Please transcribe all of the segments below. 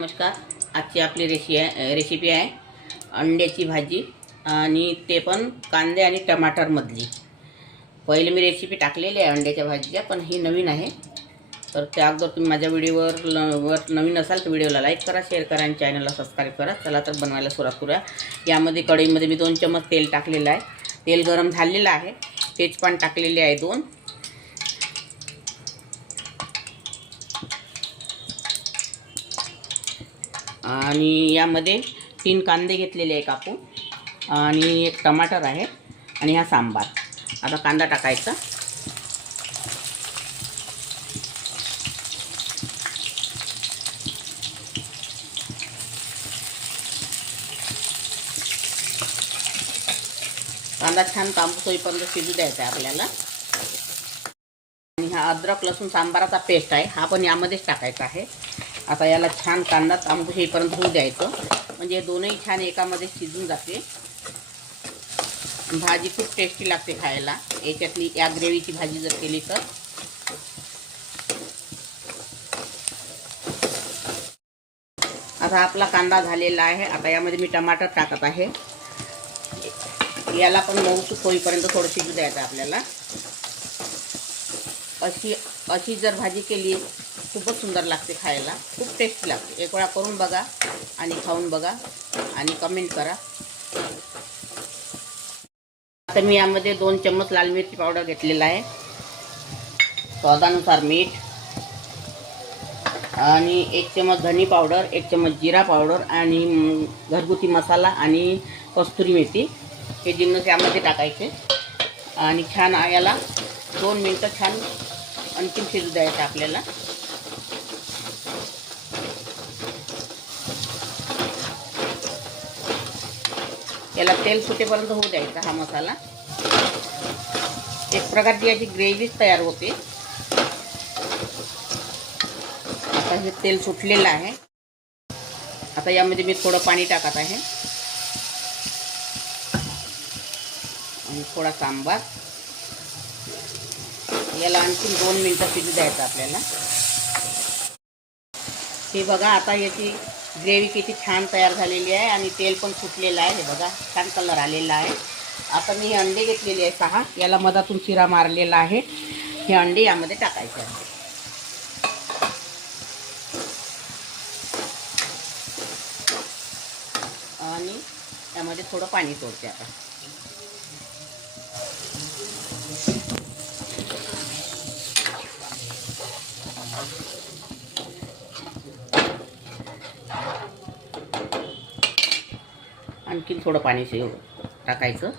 नमस्कार. आजची आपली रेसिपी आहे अंड्याची भाजी आणि ते पण कांदे आणि टमाटरमधली. पहिले मी रेसिपी टाकलेली आहे अंड्याच्या भाजीच्या, पण ही नवीन आहे. तर त्या अगोदर तुम्ही माझ्या व्हिडिओवर नवीन असाल तर व्हिडिओला लाईक करा, शेअर करा आणि चॅनलला सबस्क्राईब करा. चला तर बनवायला सुरुवात करूया. यामध्ये कढईमध्ये मी 2 चमच तेल टाकलेलं आहे. तेल गरम झालेलं आहे. तेजपान टाकलेले आहे 2. आणि यामध्ये 3 कांदे घेतलेले आहे कापून आणि 1 टमाटर आहे आणि हा सांबार. आता कांदा टाकायचा. कांदा छान तांबूस होईपर्यंत शिजू द्यायचा आहे आपल्याला. आणि हा अद्रक लसूण सांबाराचा पेस्ट आहे, हा पण यामध्येच टाकायचा आहे. आता याला छान कांदा तांबूस होईपर्यंत होऊ द्यायचं, म्हणजे दोनही छान एकामध्ये शिजून जाते. भाजी खूप टेस्टी लागते खायला याच्यातली. या ग्रेव्हीची भाजी जर केली तर. आता आपला कांदा झालेला आहे. आता यामध्ये मी टमाटर टाकत आहे. याला पण मऊसूत होईपर्यंत थोडं शिजू द्यायचं आपल्याला. अशी जर भाजी केली खूपच सुंदर लागते खायला, खूप टेस्टी लागते. एक वेळा करून बघा आणि खाऊन बघा आणि कमेंट करा. आता मी यामध्ये 2 चम्मच लाल मिरची पावडर घेतलेला आहे, स्वादानुसार मीठ आणि 1 चम्मच धनी पावडर, 1 चम्मच जिरा पावडर आणि घरगुती मसाला आणि कस्तुरी मेथी हे जिन्नस यामध्ये टाकायचे. आणि छान याला 2 मिनटं छान आणखीन शिजू द्यायचं आपल्याला. याला तेल सुटेपर्यंत होऊ द्यायचा हा मसाला. एक प्रकारची याची ग्रेव्हीच तयार होते. आता हे तेल सुटलेलं आहे. आता यामध्ये मी थोडं पाणी टाकत आहे आणि थोडा सांबार. याला आणखी 2 मिनटं शिजू द्यायचं आपल्याला. हे बघा आता याची ग्रेव्ही किती छान तयार झालेली आहे आणि तेल पण सुटलेलं आहे. हे बघा छान कलर आलेला आहे. आता मी हे अंडे घेतलेले आहे 6. याला मधातून चिरा मारलेला आहे. हे अंडे यामध्ये टाकायचे आहे आणि यामध्ये थोडं पाणी सोडते आता. आणखीन थोडं पाणी टाकायचं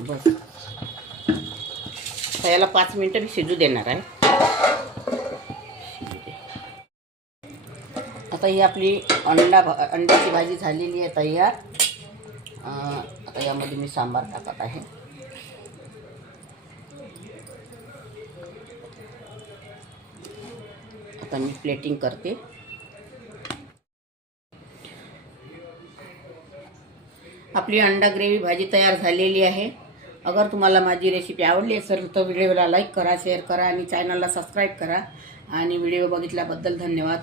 बस. तर याला 5 मिनटं मी शिजू देणार आहे. आता ही आपली अंड्याची भाजी झालेली आहे तयार. आता यामध्ये मी सांबार टाकत आहे. आता मी प्लेटिंग करते. आपली अंडा ग्रेव्ही भाजी तयार झालेली आहे. अगर तुम्हाला माझी रेसिपी आवडली असेल तर व्हिडिओला लाईक करा, शेअर करा आणि चॅनलला सबस्क्राईब करा. आणि व्हिडिओ बघितल्याबद्दल धन्यवाद.